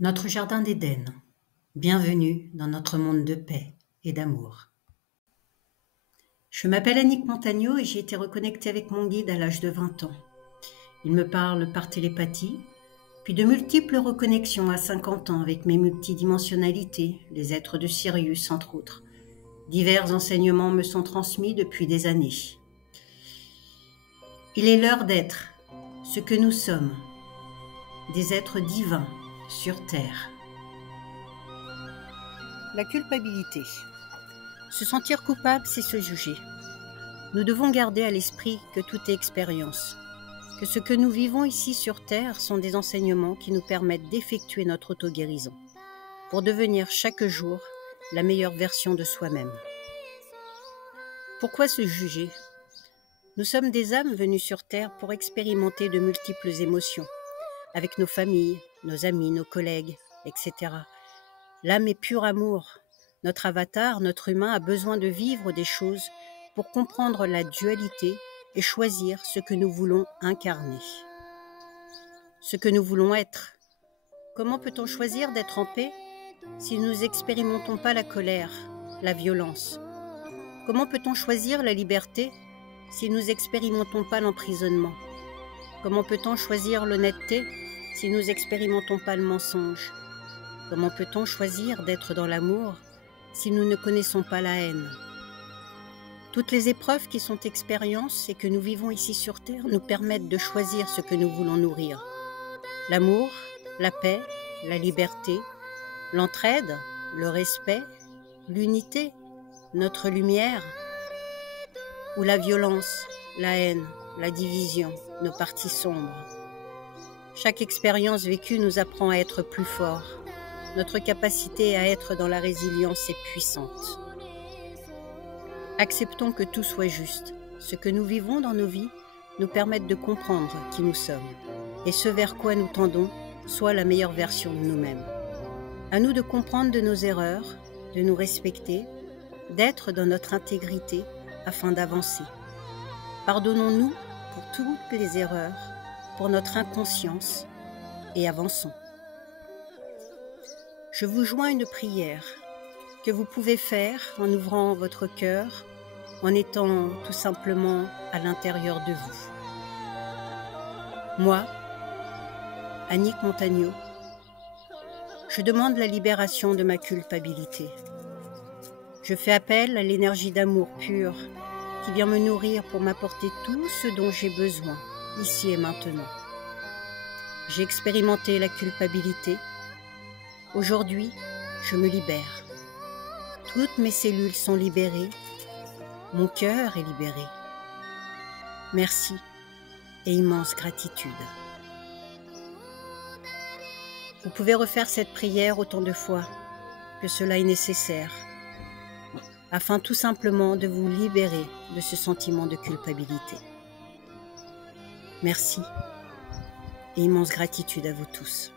Notre jardin d'Éden. Bienvenue dans notre monde de paix et d'amour. Je m'appelle Annick Montagneau et j'ai été reconnectée avec mon guide à l'âge de 20 ans. Il me parle par télépathie, puis de multiples reconnexions à 50 ans avec mes multidimensionnalités, les êtres de Sirius entre autres. Divers enseignements me sont transmis depuis des années. Il est l'heure d'être ce que nous sommes, des êtres divins sur Terre. La culpabilité. Se sentir coupable, c'est se juger. Nous devons garder à l'esprit que tout est expérience, que ce que nous vivons ici sur Terre sont des enseignements qui nous permettent d'effectuer notre auto-guérison, pour devenir chaque jour la meilleure version de soi-même. Pourquoi se juger ? Nous sommes des âmes venues sur Terre pour expérimenter de multiples émotions, avec nos familles, nos amis, nos collègues, etc. L'âme est pur amour. Notre avatar, notre humain, a besoin de vivre des choses pour comprendre la dualité et choisir ce que nous voulons incarner. Ce que nous voulons être. Comment peut-on choisir d'être en paix si nous n'expérimentons pas la colère, la violence ? Comment peut-on choisir la liberté si nous n'expérimentons pas l'emprisonnement ? Comment peut-on choisir l'honnêteté si nous n'expérimentons pas le mensonge ? Comment peut-on choisir d'être dans l'amour si nous ne connaissons pas la haine ? Toutes les épreuves qui sont expériences et que nous vivons ici sur Terre nous permettent de choisir ce que nous voulons nourrir. L'amour, la paix, la liberté, l'entraide, le respect, l'unité, notre lumière, ou la violence, la haine, la division, nos parties sombres. Chaque expérience vécue nous apprend à être plus forts. Notre capacité à être dans la résilience est puissante. Acceptons que tout soit juste. Ce que nous vivons dans nos vies nous permet de comprendre qui nous sommes et ce vers quoi nous tendons soit la meilleure version de nous-mêmes. À nous de comprendre de nos erreurs, de nous respecter, d'être dans notre intégrité afin d'avancer. Pardonnons-nous pour toutes les erreurs, pour notre inconscience et avançons. Je vous joins une prière que vous pouvez faire en ouvrant votre cœur, en étant tout simplement à l'intérieur de vous. Moi, Annick Montagneau, je demande la libération de ma culpabilité. Je fais appel à l'énergie d'amour pur qui vient me nourrir pour m'apporter tout ce dont j'ai besoin, ici et maintenant. J'ai expérimenté la culpabilité. Aujourd'hui, je me libère. Toutes mes cellules sont libérées. Mon cœur est libéré. Merci et immense gratitude. Vous pouvez refaire cette prière autant de fois que cela est nécessaire, afin tout simplement de vous libérer de ce sentiment de culpabilité. Merci et immense gratitude à vous tous.